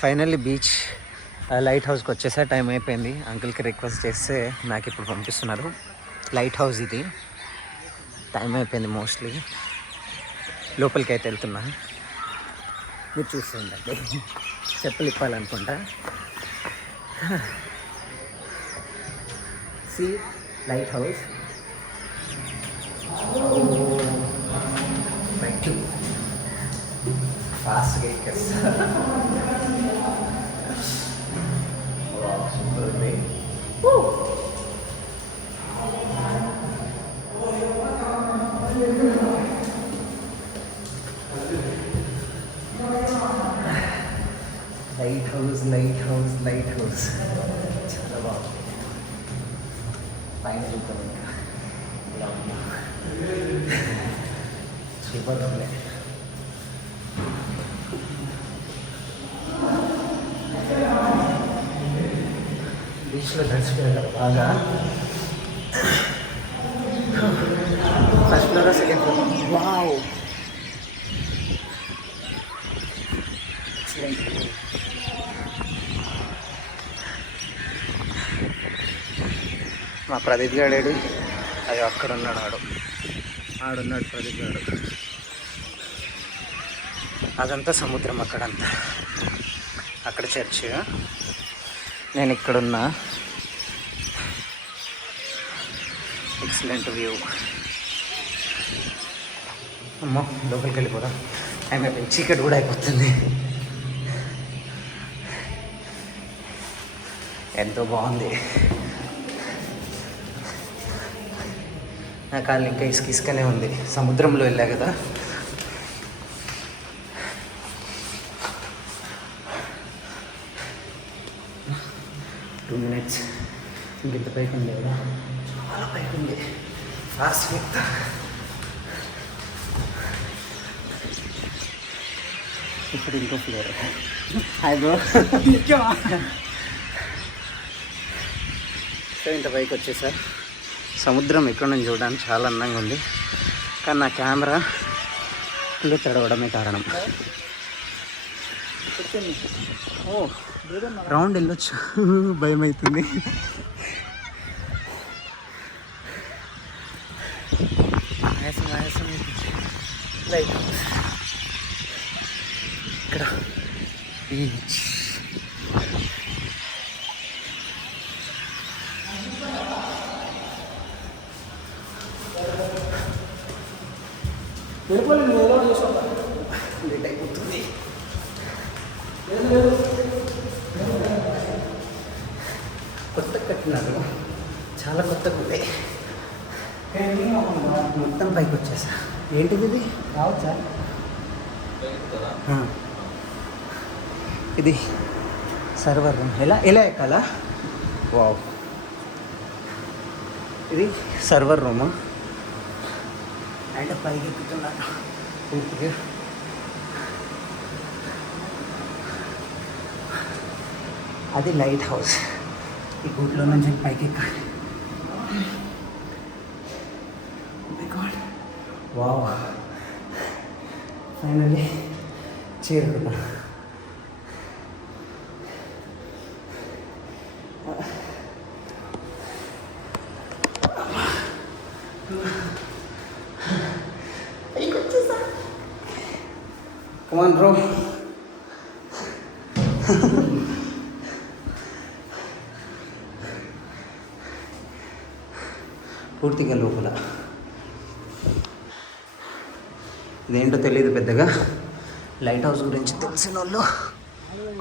Finally beach light హౌస్కి వచ్చేసా. Time అయిపోయింది. అంకుల్కి రిక్వెస్ట్ చేస్తే నాకు ఇప్పుడు పంపిస్తున్నారు. లైట్ హౌస్ ఇది. టైం అయిపోయింది మోస్ట్లీ. లోపలికి అయితే వెళ్తున్నా. మీరు చూస్తుండండి. చెప్పులు ఇప్పాలనుకుంటా. See lighthouse. Thank you. ఫాస్ట్గా ఎక్కేస్తా. సూపర్ ఉంది. Lighthouse, lighthouse, lighthouse చాలా బాగుంది. పైన చూద్దాం ఇంకా ఇలా ఉన్నా. సూపర్ ఉంది. బీచ్లో తడిచిపోయారు బాగా. First floor, second floor. Wow, మా ప్రదీప్ గాడేడు. అయ్యో అక్కడ ఉన్నాడు. ఆడున్నాడు ప్రదీప్ గాడు. అదంతా సముద్రం అక్కడంతా. అక్కడ చర్చ్. నేను ఇక్కడున్నా. Excellent view. అమ్మో లోపలికి వెళ్ళిపోదాం. అయిపోయింది. చీకటి కూడా అయిపోతుంది. ఎంతో బాగుంది. నా కాళ్ళు ఇంకా ఇసుకనే ఉంది. సముద్రంలో వెళ్ళా కదా. Two minutes. ఇంకెంత పైకి ఉంది కదా. చాలా పైకి ఉంది. ఫాస్ట్ ఎక్కుతా. ఇప్పుడు ఇంకో ఫ్లోర్. Hi bro. సో ఇంత పైకి వచ్చేసా. సముద్రం ఎక్కడ నుంచి చూడడానికి చాలా అందంగా ఉంది. కానీ నా కెమెరా ఫుల్ తడవడమే కారణం. ఓ రౌండ్ వెళ్ళొచ్చు. భయం అవుతుంది. లైట్ హౌస్ ఇక్కడ. బీచ్. లేట్ అయిపోతుంది. కొత్త కట్టినారు. చాలా కొత్తగా ఉంది. మొత్తం పైకి వచ్చేసా. ఏంటిది ఇది? రావచ్చా? ఇది సర్వర్ రూమ్. ఎలా ఎక్కాలా? వావ్, ఇది సర్వర్ రూమ్. అండ్ పైకి ఎక్కుతున్నాను పూర్తిగా. అది లైట్ హౌస్. ఈ గూట్లో నుంచి పైకి ఎక్కాలి. వావ్, ఫైనల్లీ చేరుకున్నా. Come on, bro. పూర్తిగా లోపల. ఇదేంటో తెలియదు పెద్దగా. లైట్ హౌస్ గురించి తెలిసిన వాళ్ళు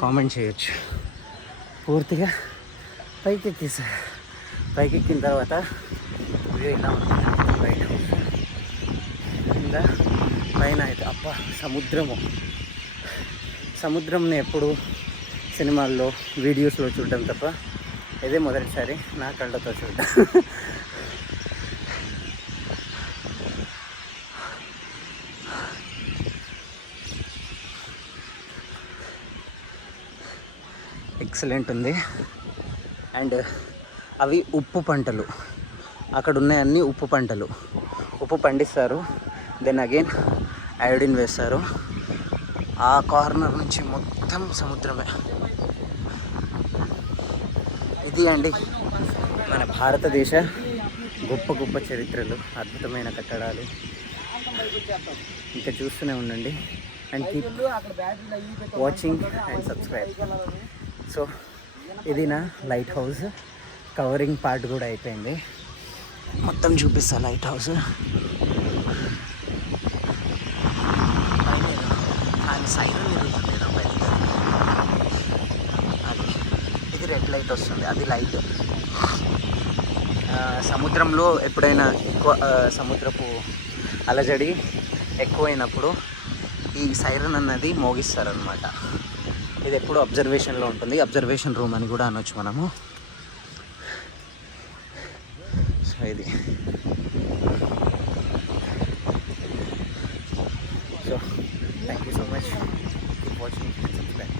కామెంట్ చేయొచ్చు. పూర్తిగా పైకి ఎక్కేసా. పైకి ఎక్కిన తర్వాత వ్యూ ఇలా ఉంటుంది. లైట్ హౌస్ కింద పైన అయితే అబ్బా సముద్రంని ఎప్పుడు సినిమాల్లో వీడియోస్లో చూడడం తప్ప ఇదే మొదటిసారి నా కళ్ళతో చూడడం. ఎక్సలెంట్ ఉంది. అండ్ అవి ఉప్పు పంటలు. అక్కడ ఉన్నాయన్నీ ఉప్పు పంటలు. ఉప్పు పండిస్తారు. దెన్ అగైన్ అయోడిన్ వేస్తారు. ఆ కార్నర్ నుంచి మొత్తం సముద్రమే. ఇది అండి మన భారతదేశ గొప్ప గొప్ప చరిత్రలు, అద్భుతమైన కట్టడాలు. ఇంకా చూస్తూనే ఉండండి and keep watching and subscribe. So ఇది నా లైట్ హౌస్ కవరింగ్ పార్ట్ కూడా అయిపోయింది. మొత్తం చూపిస్తా లైట్ హౌస్. ఆయన సైరన్ తిరుగుతుంది అది. ఇది రెడ్ లైట్ వస్తుంది, అది లైట్. సముద్రంలో ఎప్పుడైనా ఎక్కువ సముద్రపు అలజడి ఎక్కువైనప్పుడు ఈ సైరన్ అన్నది మోగిస్తారనమాట. ఇది ఎప్పుడు అబ్జర్వేషన్లో ఉంటుంది, అబ్జర్వేషన్ రూమ్ అని కూడా అనొచ్చు మనము. సో ఇది so thank you so much. Keep watching, subscribe.